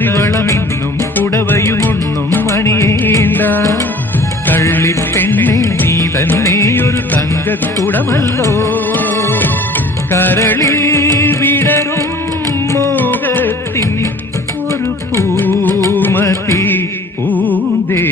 പരിവളമിന്നും പുടവയുമൊന്നും അണിയേണ്ട. കള്ളിപ്പെണ്ണെ നീ തന്നെ ഒരു തങ്കക്കുടമല്ലോ. കരളിൽ വിടരും മോഹത്തിൻ ഒരു പൂമതി പൂന്തേ